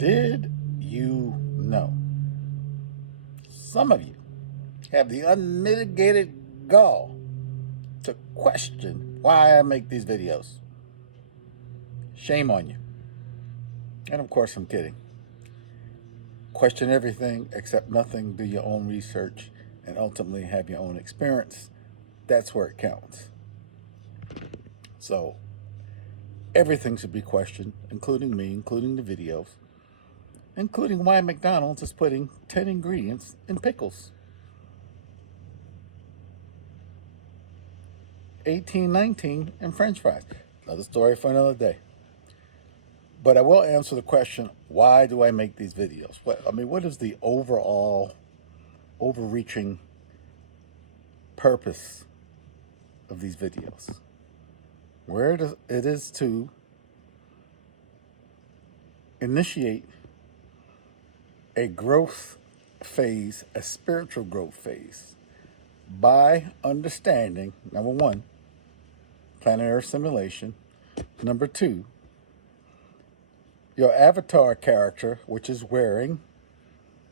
Did you know? Some of you have the unmitigated gall to question why I make these videos. Shame on you. And of course, I'm kidding. Question everything, accept nothing, do your own research, and ultimately have your own experience. That's where it counts. So, everything should be questioned, including me, including the videos, including why McDonald's is putting 10 ingredients in pickles. 1819 in French fries. Another story for another day. But I will answer the question, why do I make these videos? What is the overall, overreaching purpose of these videos? Where it is to initiate a growth phase, a spiritual growth phase, by understanding, number one, planet Earth simulation. Number two, your avatar character, which is wearing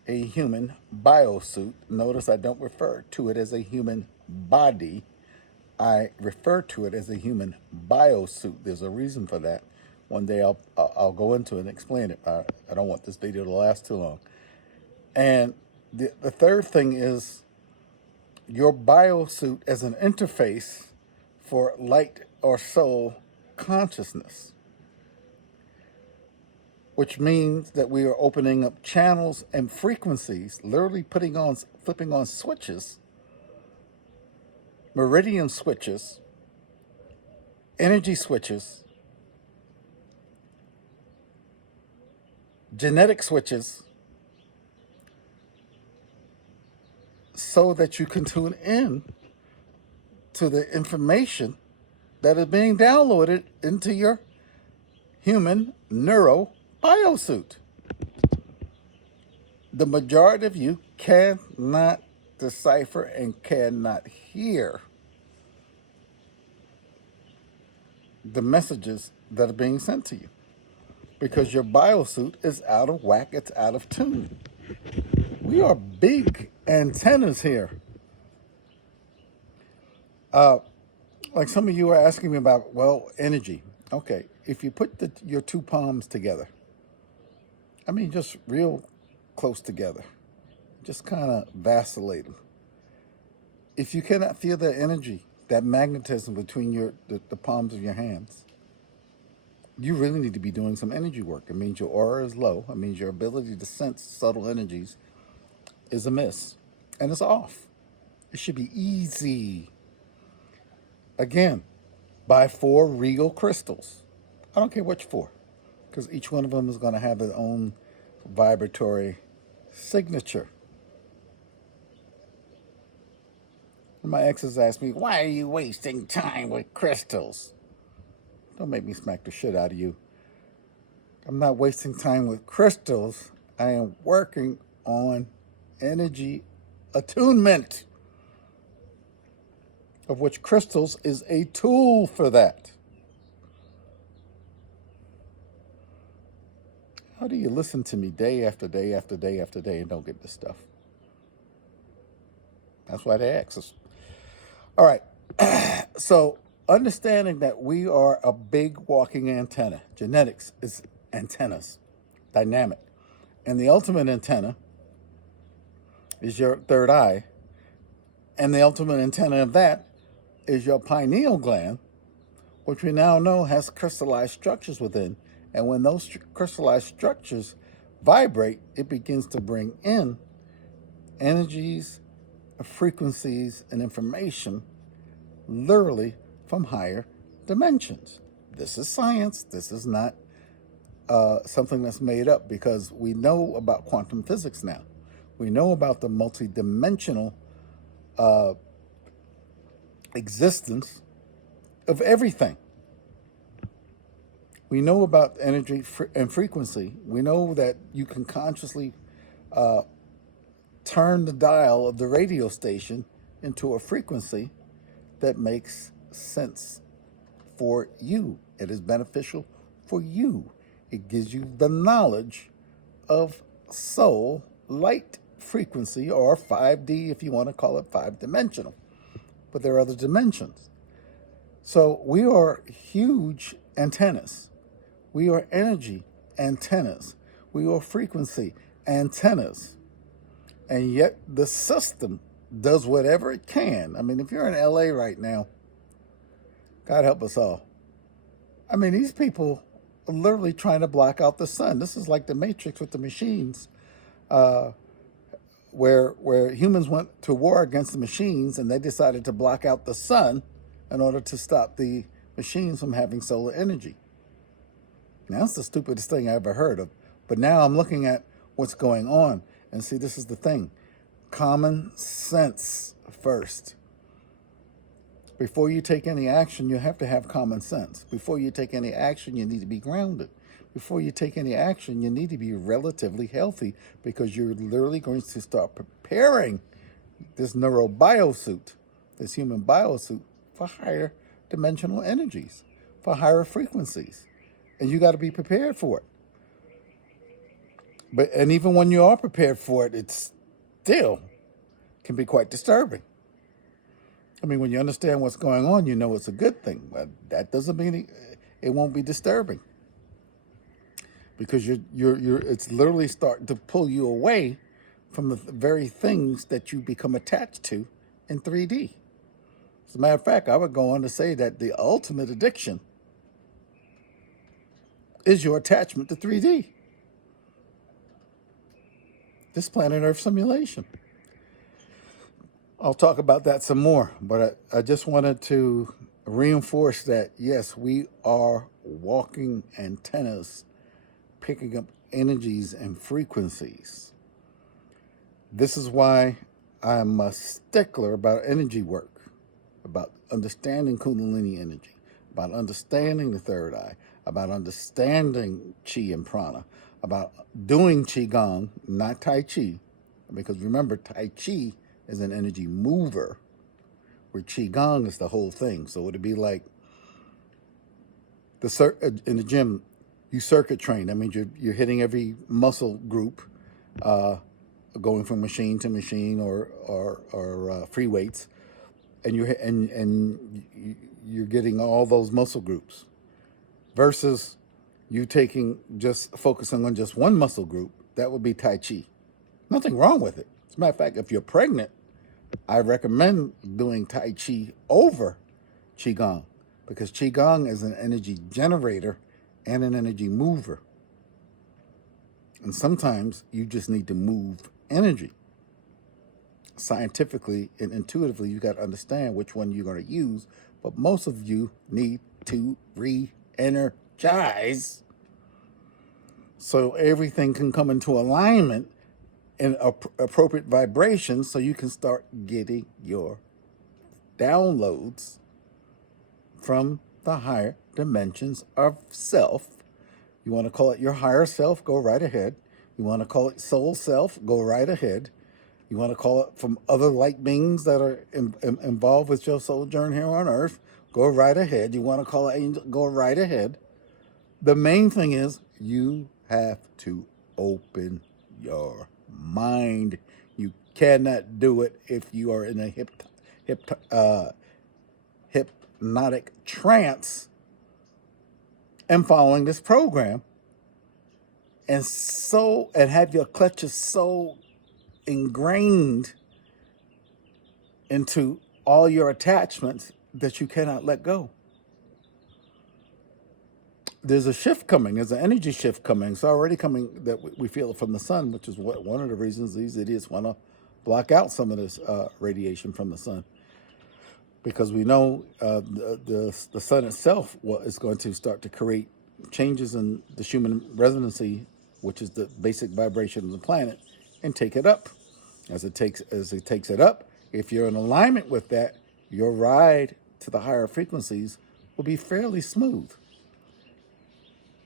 a human biosuit. Notice I don't refer to it as a human body. I refer to it as a human biosuit. There's a reason for that. One day I'll go into it and explain it. I don't want this video to last too long. And the third thing is your biosuit as an interface for light or soul consciousness, which means that we are opening up channels and frequencies, literally flipping on switches, meridian switches, energy switches, genetic switches, so that you can tune in to the information that is being downloaded into your human neuro biosuit. The majority of you cannot decipher and cannot hear the messages that are being sent to you because your biosuit is out of whack, it's out of tune. We are big antennas here. Like some of you are asking me about, energy. Okay, if you put your two palms together, just real close together, just kind of vacillate them. If you cannot feel that energy, that magnetism between the palms of your hands, you really need to be doing some energy work. It means your aura is low. It means your ability to sense subtle energies is amiss, and it's off. It should be easy. Again, buy 4 regal crystals. I don't care which 4, because each one of them is going to have their own vibratory signature. And my exes asked me, why are you wasting time with crystals? Don't make me smack the shit out of you. I'm not wasting time with crystals. I am working on energy attunement, of which crystals is a tool for that. How do you listen to me day after day after day after day and don't get this stuff? That's why they ask us. All right. So understanding that we are a big walking antenna. Genetics is antennas, dynamic. And the ultimate antenna is your third eye. And the ultimate antenna of that is your pineal gland, which we now know has crystallized structures within. And when those crystallized structures vibrate, it begins to bring in energies, frequencies, and information literally from higher dimensions. This is science. This is not something that's made up, because we know about quantum physics now. We know about the multidimensional existence of everything. We know about energy and frequency. We know that you can consciously turn the dial of the radio station into a frequency that makes sense for you. It is beneficial for you. It gives you the knowledge of soul light frequency, or 5D if you want to call it 5-dimensional. But there are other dimensions. So we are huge antennas. We are energy antennas. We are frequency antennas. And yet the system does whatever it can. I mean, if you're in LA right now, God help us all. I mean, these people are literally trying to block out the sun. This is like the Matrix with the machines, where humans went to war against the machines and they decided to block out the sun in order to stop the machines from having solar energy. Now, that's the stupidest thing I ever heard of. But now I'm looking at what's going on. And see, this is the thing. Common sense first. Before you take any action, you have to have common sense. Before you take any action, you need to be grounded. Before you take any action, you need to be relatively healthy, because you're literally going to start preparing this neuro biosuit, this human biosuit, for higher dimensional energies, for higher frequencies. And you got to be prepared for it. And even when you are prepared for it, it's still can be quite disturbing. I mean, when you understand what's going on, you know it's a good thing. But that doesn't mean it won't be disturbing, because it's literally starting to pull you away from the very things that you become attached to in 3D. As a matter of fact, I would go on to say that the ultimate addiction is your attachment to 3D. This planet Earth simulation. I'll talk about that some more, but I just wanted to reinforce that, yes, we are walking antennas, picking up energies and frequencies. This is why I'm a stickler about energy work, about understanding Kundalini energy, about understanding the third eye, about understanding Qi and Prana, about doing Qigong, not Tai Chi, because remember, Tai Chi is an energy mover, where Qigong is the whole thing. So it'd be like in the gym, you circuit train. That means you're hitting every muscle group, going from machine to machine, or free weights, and you're getting all those muscle groups, versus you focusing on just one muscle group. That would be Tai Chi. Nothing wrong with it. As a matter of fact, if you're pregnant, I recommend doing Tai Chi over Qigong, because Qigong is an energy generator and an energy mover. And sometimes you just need to move energy. Scientifically and intuitively, you got to understand which one you're going to use, but most of you need to re-energize so everything can come into alignment in appropriate vibrations, so you can start getting your downloads from the higher dimensions of self. You want to call it your higher self, go right ahead. You want to call it soul self, go right ahead. You want to call it from other light beings that are involved with your sojourn here on earth, go right ahead. You want to call it angel, go right ahead. The main thing is you have to open your mind. You cannot do it if you are in a hypnotic trance and following this program, and have your clutches so ingrained into all your attachments that you cannot let go. There's a shift coming. There's an energy shift coming. It's already coming, that we feel it from the sun, which is one of the reasons these idiots want to block out some of this radiation from the sun. Because we know the sun itself is going to start to create changes in the Schumann resonancy, which is the basic vibration of the planet, and take it up. As it takes it up, if you're in alignment with that, your ride to the higher frequencies will be fairly smooth.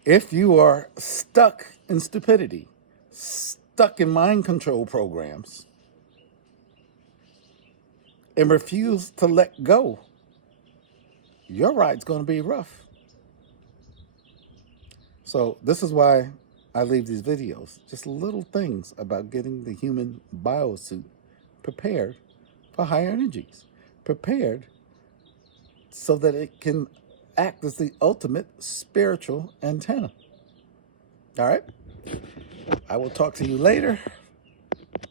If you are stuck in stupidity, stuck in mind control programs, and refuse to let go, your ride's going to be rough. So this is why I leave these videos, just little things about getting the human biosuit prepared for higher energies, prepared so that it can act as the ultimate spiritual antenna. All right? I will talk to you later.